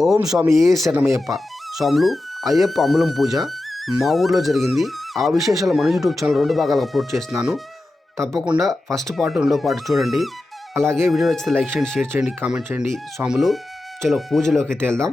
ఓం స్వామి ఏ శరణమయ్యప్ప? స్వాములు అయ్యప్ప అమలం పూజ మా ఊర్లో జరిగింది. ఆ విశేషాలు మన యూట్యూబ్ ఛానల్ రెండు భాగాలు అప్లోడ్ చేస్తున్నాను. తప్పకుండా ఫస్ట్ పార్ట్ రెండో పార్ట్ చూడండి. అలాగే వీడియో నచ్చితే లైక్ చేయండి షేర్ చేయండి కామెంట్ చేయండి. స్వాములు చలో పూజలోకి వెళ్దాం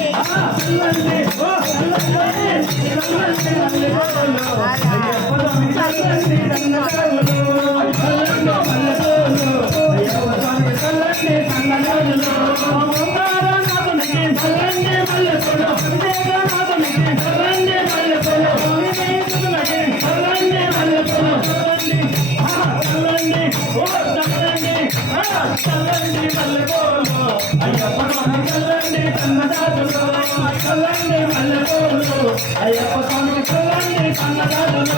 ஐயப்பன் అయ్యప్ప స్వామి చల్లండి కన్నదాదులు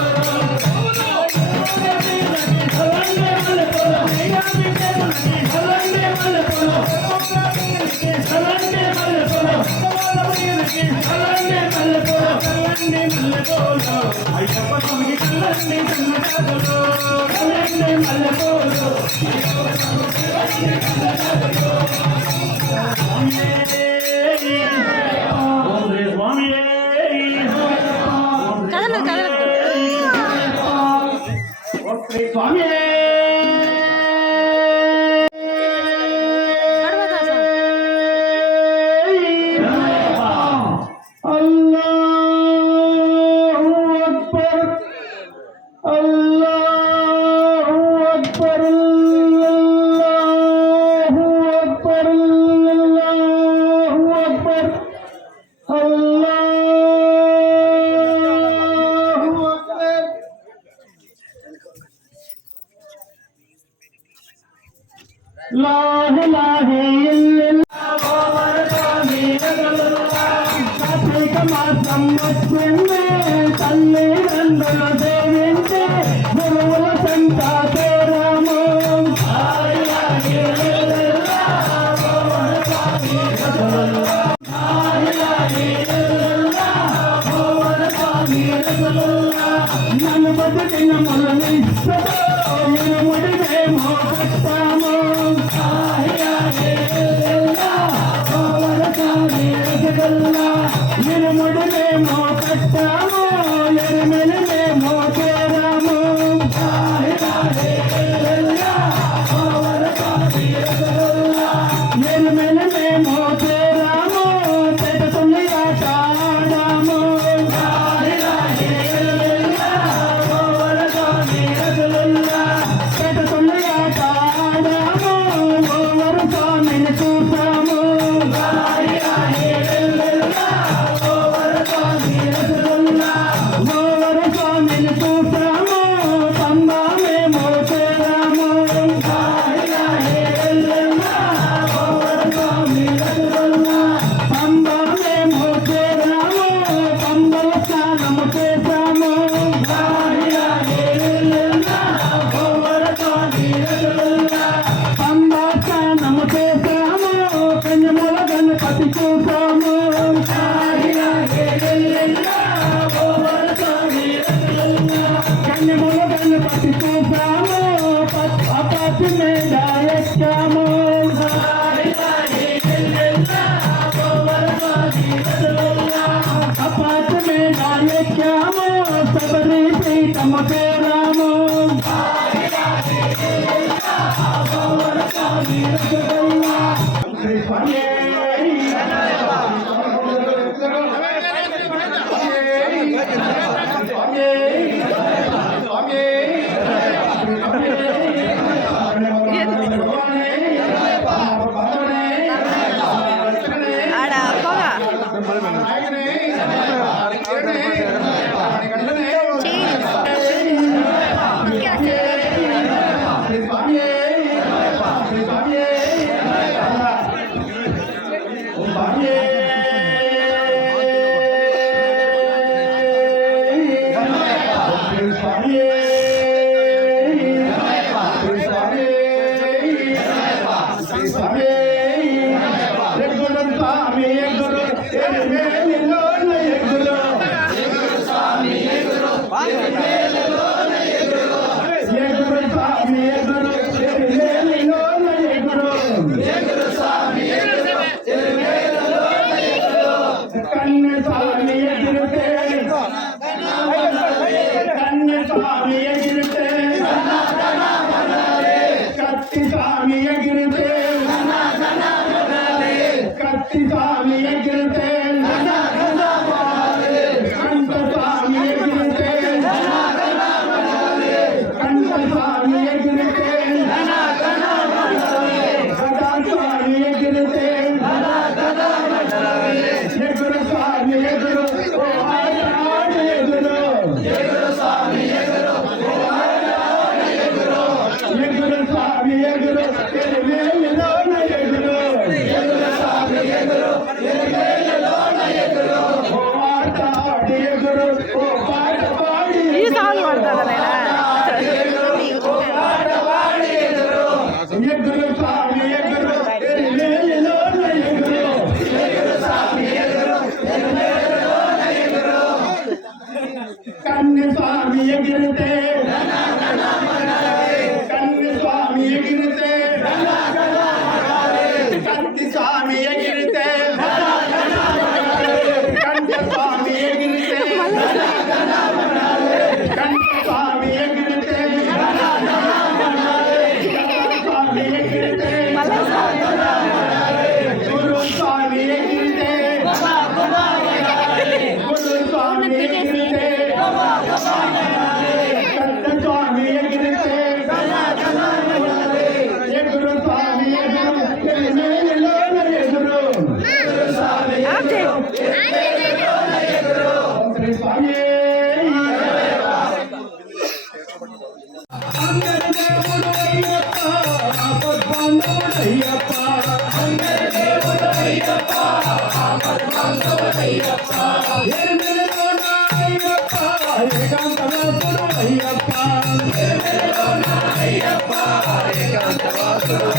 అయ్యప్ప స్వామికి కళ్ళండి కన్నదాదులు స్వామి லாஹு லாஹே இல்லல்லாஹ் தன்னை நன்றது. కన్యముల గణపతి చూసాము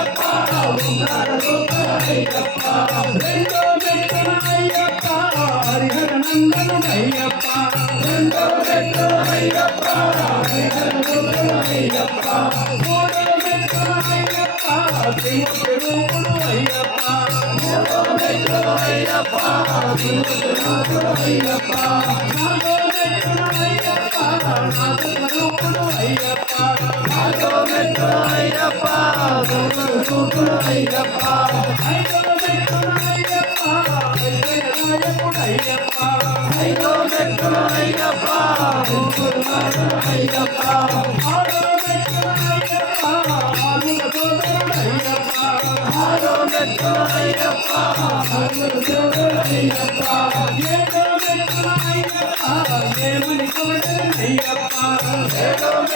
I don't know. I'm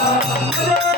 I'm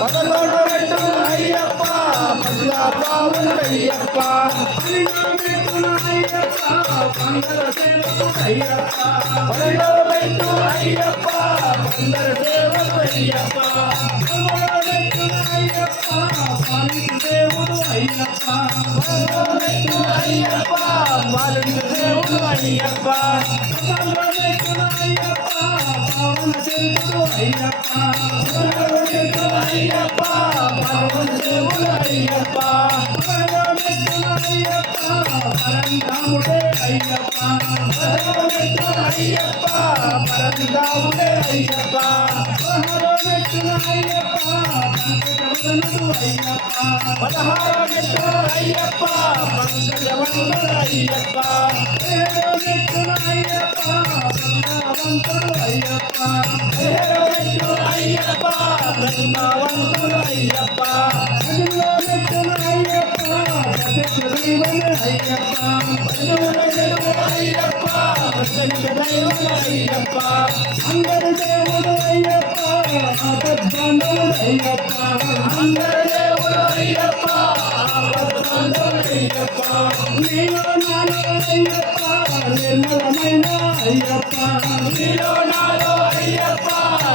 పదకొండు పెట్టు అయ్యప్ప పల్ల పావులు అయ్యప్ప పన్నెండు పెట్టు అయ్యప్ప పందర సేవలు అయ్యప్ప దేవుడు అయ్యప్ప అయ్యప్ప మాలిన దేవుడు అయ్యప్ప అయ్యప్ప అయ్యప్ప ஐயப்பா பரமசிவுல ஐயப்பா పరంధాముడే అయ్యప్ప అయ్యప్ప పరంధాముడే అయ్యప్ప భగవనెత్తున అయ్యప్ప పంకజవదనుడు అయ్యప్ప పదహారనెత్తున అయ్యప్ప అయ్యప్ప ఏడవనెత్తున అయ్యప్ప ప్రజ్ఞావంతుడు అయ్యప్ప అయ్యప్ప ప్రజ్ఞావంతుడు అయ్యప్ప పదిలోనెత్తున అయ్యప్ప ప్రత్యక్ష దైవమే అయ్యప్ప అయ్యప్ప ప్రత్యక్ష దైవమే అయ్యప్ప అందరి దేవుడు అయ్యప్ప ఆపద్బాంధవుడు అయ్యప్ప అందరి దేవుడు అయ్యప్ప ఆపద్బాంధవుడు అయ్యప్ప నీలో నాలో అయ్యప్ప నిర్మలమైన అయ్యప్ప నీలో నాలో అయ్యప్ప.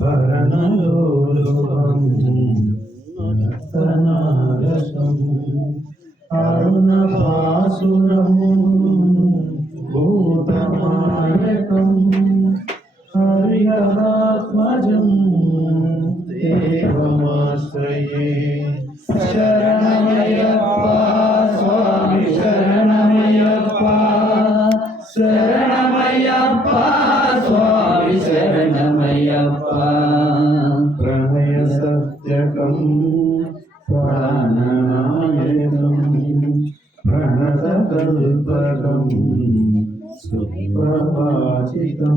परनलोलुभं नतनारसं अरुणभासुरं भूतनायकं हरिहरात्मजं देवमाश्रये ప్రణతకల్పకం సుప్రభాచితం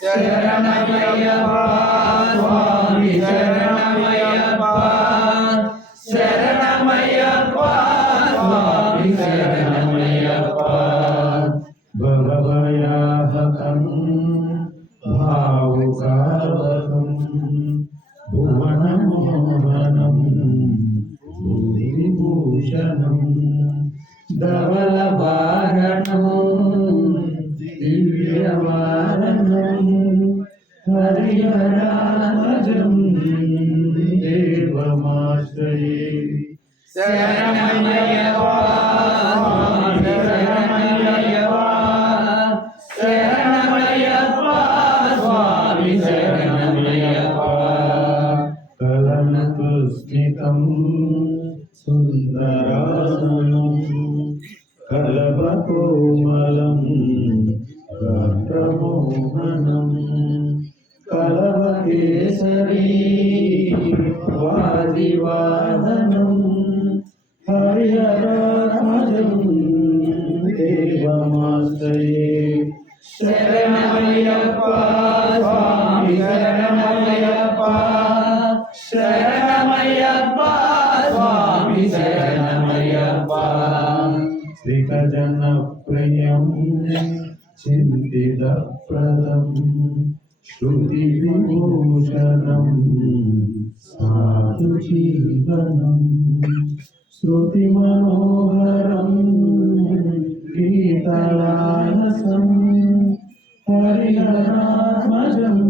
ಶರಣಮಯ್ಯಪ್ಪ ಸ್ವಾಮಿ ಶರಣಮಯ್ಯಪ್ಪ హరిహరాజం దేవమాశ్రయే శరణమయ్యప్ప స్వామి श्रुतिविभूषणं श्रुति श्रुतिमनोहरं गीतलायसं हरिहरात्मजम्।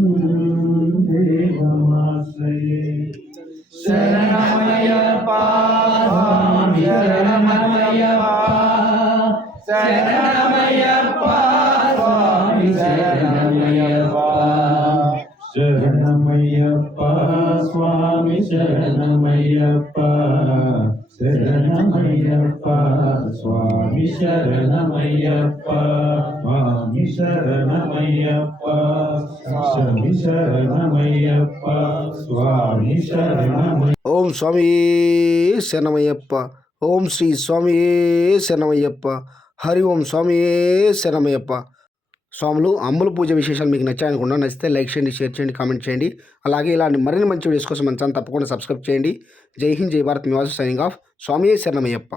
శరణమయ్యప్ప స్వామి శరణమయ్యప్ప స్వామి శరణమయ్యప్ప స్వామి శరణమయ్యప్ప స్వామి శరణమయ్య ఓం స్వామి శరణమయ్యప్ప ఓం శ్రీ స్వామి శరణమయ్యప్ప హరి ఓం స్వామి శరణమయ్యప్ప స్వాములు అమ్ముల పూజ విశేషాలు మీకు నచ్చాయనుకున్నా నచ్చితే లైక్ చేయండి షేర్ చేయండి కామెంట్ చేయండి. అలాగే ఇలాంటి మరిన్ని మంచి వీడియోస్ కోసం మన ఛానల్ తప్పకుండా సబ్స్క్రైబ్ చేయండి. జై హింద్ జై భారత్. Nivasu signing off. స్వామి శరణమయ్యప్ప.